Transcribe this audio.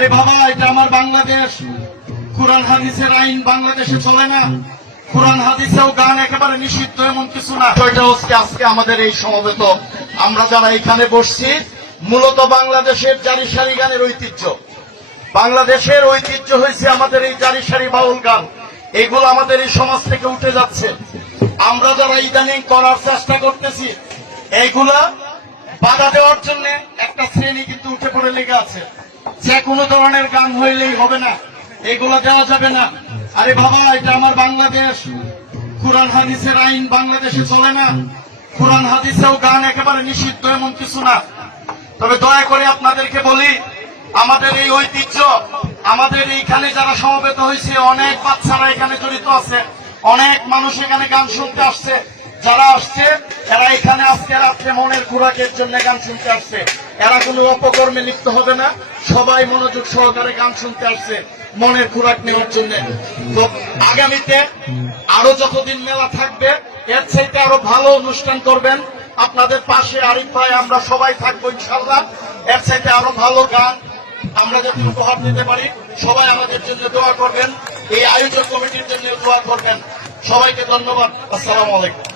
আরে বাবা এটা আমার বাংলাদেশ কোরআন হাদিসের আইন বাংলাদেশে চলে না কোরআন হাদিসেও গান একেবারে নিষিদ্ধ এমন কিছু না এটা হচ্ছে আজকে আমাদের এই সমবেত আমরা যারা এখানে বসছি মূলত বাংলাদেশের জারি সারি গানের ঐতিহ্য বাংলাদেশের ঐতিহ্য হয়েছে আমাদের এই জারি সারি বাউল গান এগুলো আমাদের এই সমাজ থেকে উঠে যাচ্ছে আমরা যারা ইদানিং করার চেষ্টা করতেছি এইগুলা বাধা দেওয়ার জন্য একটা শ্রেণী কিন্তু উঠে পড়ে লেগে আছে যে কোনো ধরনের গান হইলেই হবে না এগুলো দেওয়া যাবে না আরে বাবা এটা আমার বাংলাদেশ কোরআন হাদিসের আইন বাংলাদেশে চলে না কোরআন হাদিসেও গান একেবারে নিষিদ্ধ এমন কিছু না তবে দয়া করে আপনাদেরকে বলি আমাদের এই ঐতিহ্য আমাদের এইখানে যারা সমবেত হয়েছে অনেক বাচ্চারা এখানে জড়িত আছে অনেক মানুষ এখানে গান শুনতে আসছে যারা আসছে তারা এখানে আজকে রাত্রে মনের খোরাকের জন্য গান শুনতে আসছে এরা কোনো অপকর্মে লিপ্ত হবে না সবাই মনোযোগ সহকারে গান শুনতে আসছে মনের খোরাক নেওয়ার জন্য তো আগামীতে আরো যতদিন মেলা থাকবে এর চাইতে আরো ভালো অনুষ্ঠান করবেন আপনাদের পাশে আরিফ ভাই আমরা সবাই থাকবো ইনশাল্লাহ এর চাইতে আরো ভালো গান আমরা যাতে উপহার দিতে পারি সবাই আমাদের জন্য দোয়া করবেন এই আয়োজক কমিটির জন্য দোয়া করবেন সবাইকে ধন্যবাদ আসসালামু আলাইকুম